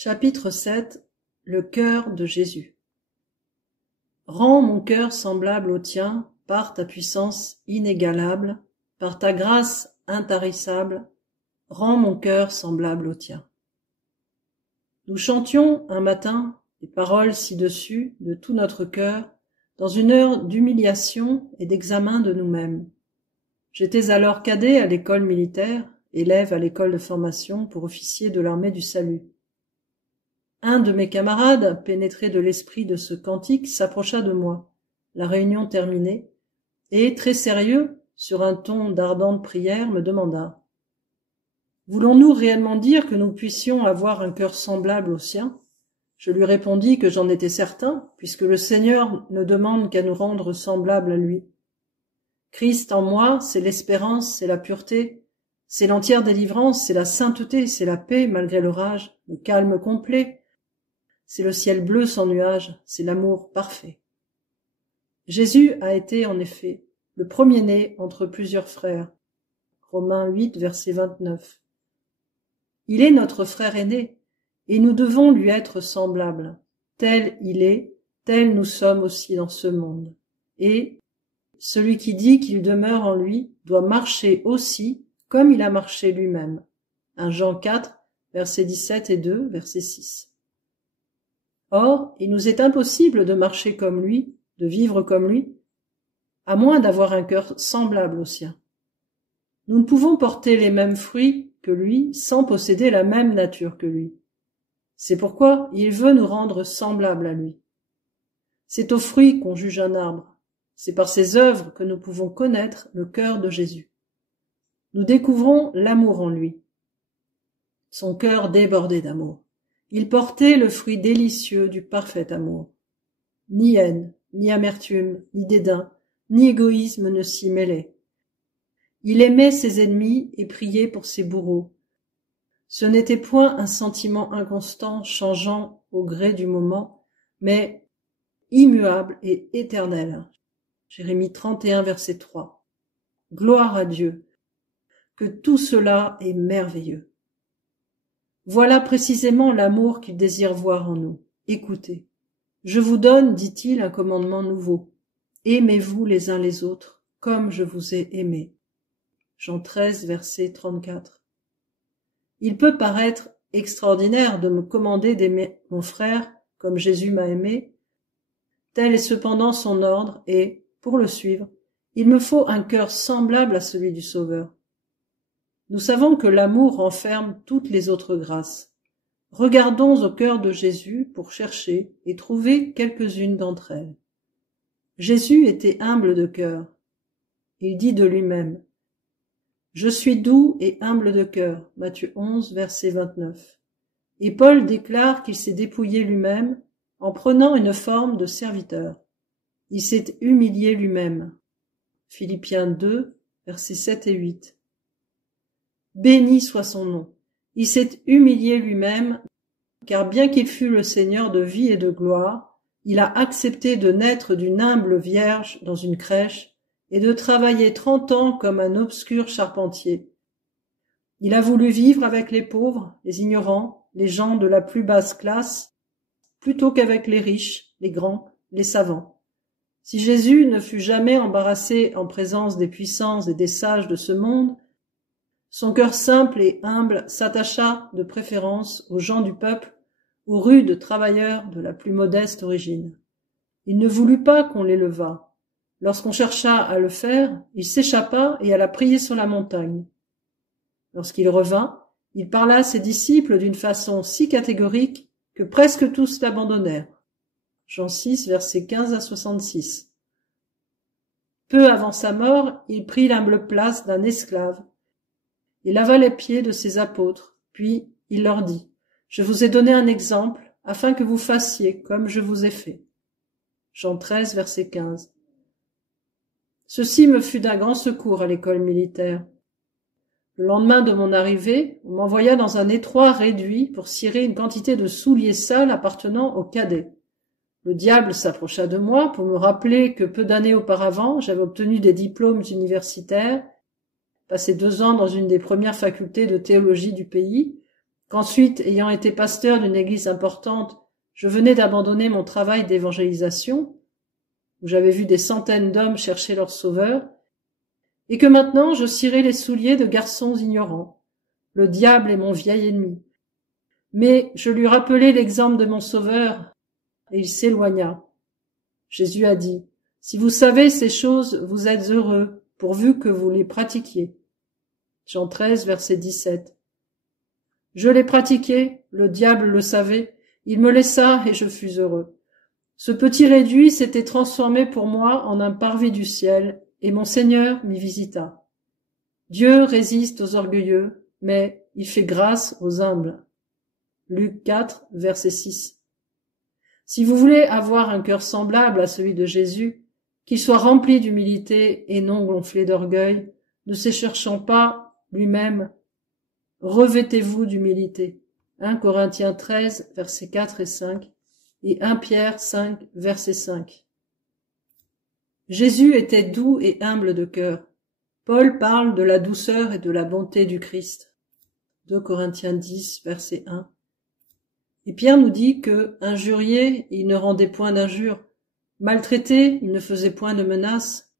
Chapitre 7. Le cœur de Jésus. Rends mon cœur semblable au tien, par ta puissance inégalable, par ta grâce intarissable, rends mon cœur semblable au tien. Nous chantions un matin les paroles ci-dessus de tout notre cœur, dans une heure d'humiliation et d'examen de nous-mêmes. J'étais alors cadet à l'école militaire, élève à l'école de formation pour officier de l'armée du salut. Un de mes camarades, pénétré de l'esprit de ce cantique, s'approcha de moi, la réunion terminée, et, très sérieux, sur un ton d'ardente prière, me demanda « Voulons-nous réellement dire que nous puissions avoir un cœur semblable au sien ?» Je lui répondis que j'en étais certain, puisque le Seigneur ne demande qu'à nous rendre semblables à lui. Christ en moi, c'est l'espérance, c'est la pureté, c'est l'entière délivrance, c'est la sainteté, c'est la paix malgré l'orage, le calme complet, c'est le ciel bleu sans nuages, c'est l'amour parfait. Jésus a été, en effet, le premier-né entre plusieurs frères. Romains 8, verset 29. Il est notre frère aîné, et nous devons lui être semblables. Tel il est, tel nous sommes aussi dans ce monde. Et celui qui dit qu'il demeure en lui doit marcher aussi comme il a marché lui-même. 1 Jean 4, versets 17 et 2, verset 6. Or, il nous est impossible de marcher comme lui, de vivre comme lui, à moins d'avoir un cœur semblable au sien. Nous ne pouvons porter les mêmes fruits que lui sans posséder la même nature que lui. C'est pourquoi il veut nous rendre semblables à lui. C'est aux fruits qu'on juge un arbre. C'est par ses œuvres que nous pouvons connaître le cœur de Jésus. Nous découvrons l'amour en lui. Son cœur débordait d'amour. Il portait le fruit délicieux du parfait amour. Ni haine, ni amertume, ni dédain, ni égoïsme ne s'y mêlaient. Il aimait ses ennemis et priait pour ses bourreaux. Ce n'était point un sentiment inconstant changeant au gré du moment, mais immuable et éternel. Jérémie 31, verset 3. Gloire à Dieu, que tout cela est merveilleux. Voilà précisément l'amour qu'il désire voir en nous. Écoutez. Je vous donne, dit-il, un commandement nouveau. Aimez-vous les uns les autres, comme je vous ai aimés. Jean 13, verset 34. Il peut paraître extraordinaire de me commander d'aimer mon frère comme Jésus m'a aimé. Tel est cependant son ordre et, pour le suivre, il me faut un cœur semblable à celui du Sauveur. Nous savons que l'amour renferme toutes les autres grâces. Regardons au cœur de Jésus pour chercher et trouver quelques-unes d'entre elles. Jésus était humble de cœur. Il dit de lui-même « Je suis doux et humble de cœur » Matthieu 11, verset 29. Et Paul déclare qu'il s'est dépouillé lui-même en prenant une forme de serviteur. Il s'est humilié lui-même. Philippiens 2, versets 7 et 8. Béni soit son nom. Il s'est humilié lui-même, car bien qu'il fût le Seigneur de vie et de gloire, il a accepté de naître d'une humble vierge dans une crèche et de travailler 30 ans comme un obscur charpentier. Il a voulu vivre avec les pauvres, les ignorants, les gens de la plus basse classe, plutôt qu'avec les riches, les grands, les savants. Si Jésus ne fut jamais embarrassé en présence des puissants et des sages de ce monde, son cœur simple et humble s'attacha de préférence aux gens du peuple, aux rudes travailleurs de la plus modeste origine. Il ne voulut pas qu'on l'élevât. Lorsqu'on chercha à le faire, il s'échappa et alla prier sur la montagne. Lorsqu'il revint, il parla à ses disciples d'une façon si catégorique que presque tous l'abandonnèrent. Jean 6, versets 15 à 66. Peu avant sa mort, il prit l'humble place d'un esclave. Il lava les pieds de ses apôtres, puis il leur dit « Je vous ai donné un exemple, afin que vous fassiez comme je vous ai fait. » Jean 13, verset 15. Ceci me fut d'un grand secours à l'école militaire. Le lendemain de mon arrivée, on m'envoya dans un étroit réduit pour cirer une quantité de souliers sales appartenant aux cadets. Le diable s'approcha de moi pour me rappeler que peu d'années auparavant, j'avais obtenu des diplômes universitaires, passé 2 ans dans une des premières facultés de théologie du pays, qu'ensuite, ayant été pasteur d'une église importante, je venais d'abandonner mon travail d'évangélisation, où j'avais vu des centaines d'hommes chercher leur sauveur, et que maintenant je cirais les souliers de garçons ignorants. Le diable est mon vieil ennemi. Mais je lui rappelai l'exemple de mon sauveur, et il s'éloigna. Jésus a dit, « Si vous savez ces choses, vous êtes heureux, pourvu que vous les pratiquiez. » Jean 13, verset 17. Je les pratiquai, le diable le savait, il me laissa et je fus heureux. Ce petit réduit s'était transformé pour moi en un parvis du ciel, et mon Seigneur m'y visita. Dieu résiste aux orgueilleux, mais il fait grâce aux humbles. Luc 4, verset 6. Si vous voulez avoir un cœur semblable à celui de Jésus, qu'il soit rempli d'humilité et non gonflé d'orgueil, ne se cherchant pas lui-même, revêtez-vous d'humilité. 1 Corinthiens 13, versets 4 et 5, et 1 Pierre 5, verset 5. Jésus était doux et humble de cœur. Paul parle de la douceur et de la bonté du Christ. 2 Corinthiens 10, verset 1. Et Pierre nous dit que, injurié, il ne rendait point d'injures, maltraité, il ne faisait point de menaces,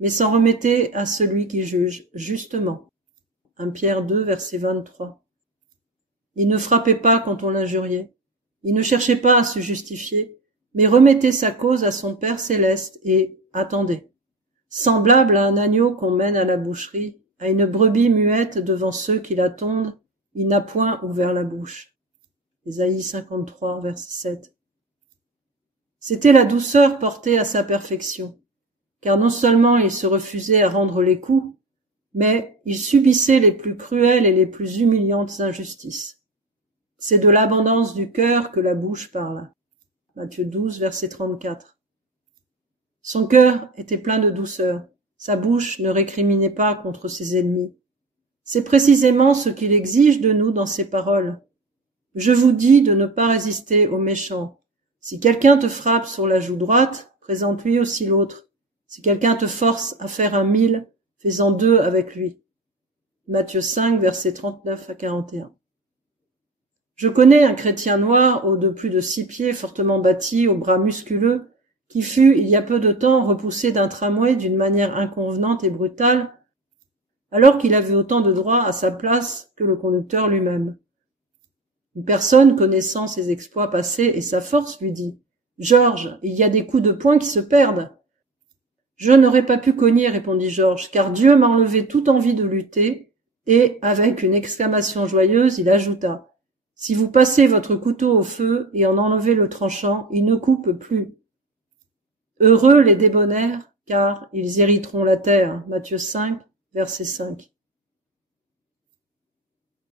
mais s'en remettait à celui qui juge justement. 1 Pierre 2, verset 23. Il ne frappait pas quand on l'injuriait, il ne cherchait pas à se justifier, mais remettait sa cause à son Père céleste et attendait. Semblable à un agneau qu'on mène à la boucherie, à une brebis muette devant ceux qui la tondent, il n'a point ouvert la bouche. Ésaïe 53, verset 7. C'était la douceur portée à sa perfection, car non seulement il se refusait à rendre les coups, mais il subissait les plus cruelles et les plus humiliantes injustices. C'est de l'abondance du cœur que la bouche parle. Matthieu 12, verset 34. Son cœur était plein de douceur, sa bouche ne récriminait pas contre ses ennemis. C'est précisément ce qu'il exige de nous dans ses paroles. Je vous dis de ne pas résister aux méchants. Si quelqu'un te frappe sur la joue droite, présente-lui aussi l'autre. Si quelqu'un te force à faire 1 000, fais-en 2 avec lui. Matthieu 5, versets 39 à 41. Je connais un chrétien noir, haut de plus de 6 pieds, fortement bâti, aux bras musculeux, qui fut, il y a peu de temps, repoussé d'un tramway d'une manière inconvenante et brutale, alors qu'il avait autant de droit à sa place que le conducteur lui-même. Une personne connaissant ses exploits passés et sa force lui dit « Georges, il y a des coups de poing qui se perdent. » « Je n'aurais pas pu cogner, répondit Georges, car Dieu m'a enlevé toute envie de lutter, et, avec une exclamation joyeuse, il ajouta « Si vous passez votre couteau au feu et en enlevez le tranchant, il ne coupe plus. » Heureux les débonnaires, car ils hériteront la terre. Matthieu 5, verset 5.